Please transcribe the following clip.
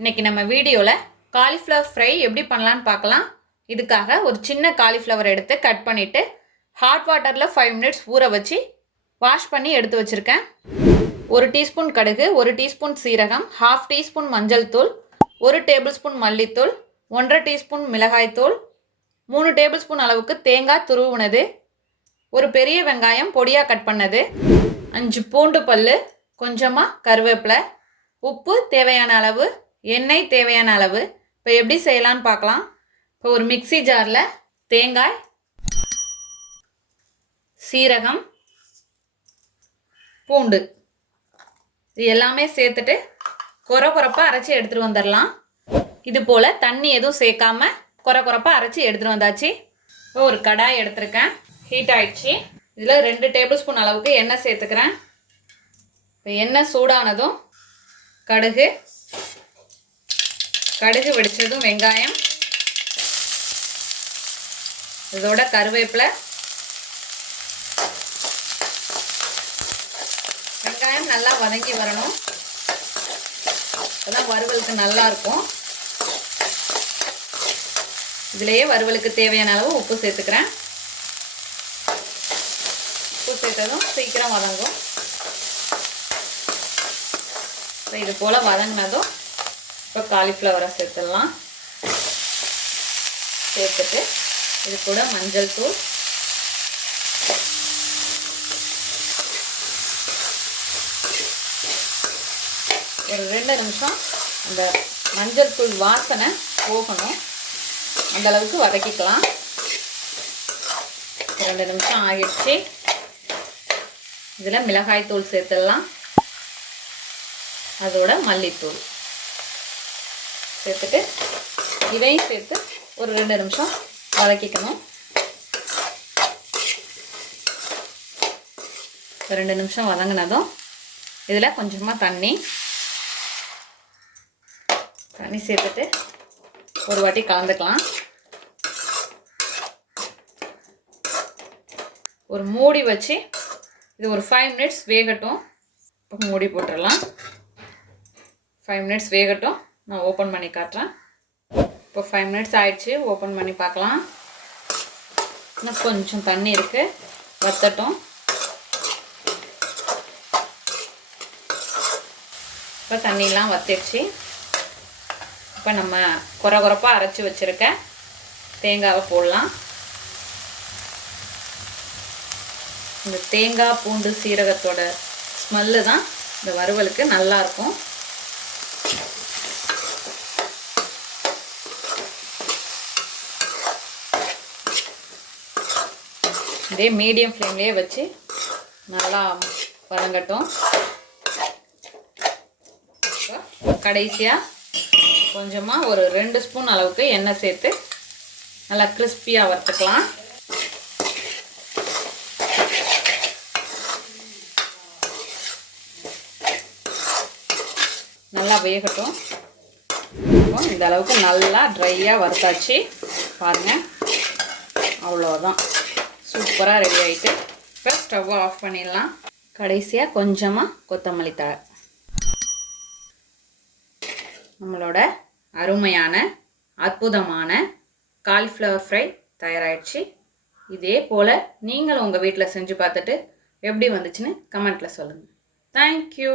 இன்னைக்கு நம்ம வீடியோவில் காலிஃப்ளவர் ஃப்ரை எப்படி பண்ணலான்னு பார்க்கலாம். இதுக்காக ஒரு சின்ன காலிஃப்ளவர் எடுத்து கட் பண்ணிவிட்டு ஹாட் வாட்டரில் 5 மினிட்ஸ் ஊற வச்சு வாஷ் பண்ணி எடுத்து வச்சுருக்கேன். 1 டீஸ்பூன் கடுகு, 1 டீஸ்பூன் சீரகம், 1/2 டீஸ்பூன் மஞ்சள் தூள், 1 டேபிள் ஸ்பூன் மல்லித்தூள், 1.5 டீஸ்பூன் மிளகாய்த்தூள், 3 டேபிள் ஸ்பூன் அளவுக்கு தேங்காய் துருவுனது, ஒரு பெரிய வெங்காயம் பொடியாக கட் பண்ணது, 5 பூண்டு பல், கொஞ்சமாக கருவேப்பிலை, உப்பு தேவையான அளவு, எண்ணெய் தேவையான அளவு. இப்போ எப்படி செய்யலான்னு பார்க்கலாம். இப்போ ஒரு மிக்ஸி ஜாரில் தேங்காய், சீரகம், பூண்டு இது எல்லாமே சேர்த்துட்டு கொரப்பாக அரைச்சி எடுத்துகிட்டு வந்துடலாம். இது போல் தண்ணி எதுவும் சேர்க்காம கொரப்பாக அரைச்சி எடுத்துகிட்டு வந்தாச்சு. இப்போ ஒரு கடாய் எடுத்துருக்கேன், ஹீட் ஆயிடுச்சு. இதில் 2 டேபிள் ஸ்பூன் அளவுக்கு எண்ணெய் சேர்த்துக்கிறேன். இப்போ எண்ணெய் சூடானதும் கடுகு வெடிச்சதும் வெங்காயம், இதோட கருவேப்பிலை, வெங்காயம் நல்லா வதங்கி வரணும். அப்பதான் வறுவலுக்கு நல்லா இருக்கும். இதுலேயே வறுவலுக்கு தேவையான அளவு உப்பு சேர்த்துக்கிறேன். உப்பு சேர்த்ததும் சீக்கிரம் வதங்கும். இது போல் வதங்கினதும் இப்போ காலிஃப்ளவரை சேர்த்துடலாம். சேர்த்துட்டு இது கூட மஞ்சள் தூள், ஒரு 2 நிமிஷம் அந்த மஞ்சள் தூள் வாசனை போகணும், அந்த அளவுக்கு வதக்கிக்கலாம். 2 நிமிஷம் ஆகிடுச்சு. இதில் மிளகாய் தூள் சேர்த்துடலாம், அதோட மல்லித்தூள் சேர்த்துட்டு இதையும் சேர்த்து ஒரு 2 நிமிஷம் வதக்கிக்கணும். 2 நிமிஷம் வதங்கினதும் இதில் கொஞ்சமாக தண்ணி சேர்த்துட்டு ஒரு வாட்டி கலந்துக்கலாம். ஒரு மூடி வச்சு இது ஒரு 5 மினிட்ஸ் வேகட்டும். இப்போ மூடி போட்டுடலாம். 5 மினிட்ஸ் வேகட்டும். நான் ஓப்பன் பண்ணி காட்டுறேன். இப்போ 5 மினிட்ஸ் ஆயிடுச்சு. ஓப்பன் பண்ணி பார்க்கலாம். இன்னும் கொஞ்சம் தண்ணி இருக்குது, வத்தட்டும். இப்போ தண்ணியெலாம் வத்திடுச்சு. இப்போ நம்ம கொரப்பாக அரைச்சி வச்சுருக்க தேங்காவை போடலாம். இந்த தேங்காய் பூண்டு சீரகத்தோட ஸ்மெல்லு தான் இந்த வறுவலுக்கு நல்லாயிருக்கும். இதே மீடியம் ஃப்ளேம்லேயே வச்சு நல்லா வதங்கட்டும். கடைசியாக கொஞ்சமாக ஒரு 2 ஸ்பூன் அளவுக்கு எண்ணெய் சேர்த்து நல்லா கிறிஸ்பியாக வறுத்துக்கலாம். நல்லா வேகட்டும். இந்த அளவுக்கு நல்லா ட்ரையாக வறுத்தாச்சு பாருங்கள். அவ்வளோதான், சூப்பராக ரெடி ஆகிட்டு. இப்போ ஸ்டவ்வை ஆஃப் பண்ணிடலாம். கடைசியாக கொஞ்சமாக கொத்தமல்லி தழை. நம்மளோட அருமையான அற்புதமான காலிஃப்ளவர் ஃப்ரை தயாராகிடுச்சு. இதே போல் நீங்களும் உங்கள் வீட்டில் செஞ்சு பார்த்துட்டு எப்படி வந்துச்சுன்னு கமெண்ட்டில் சொல்லுங்கள். தேங்க்யூ.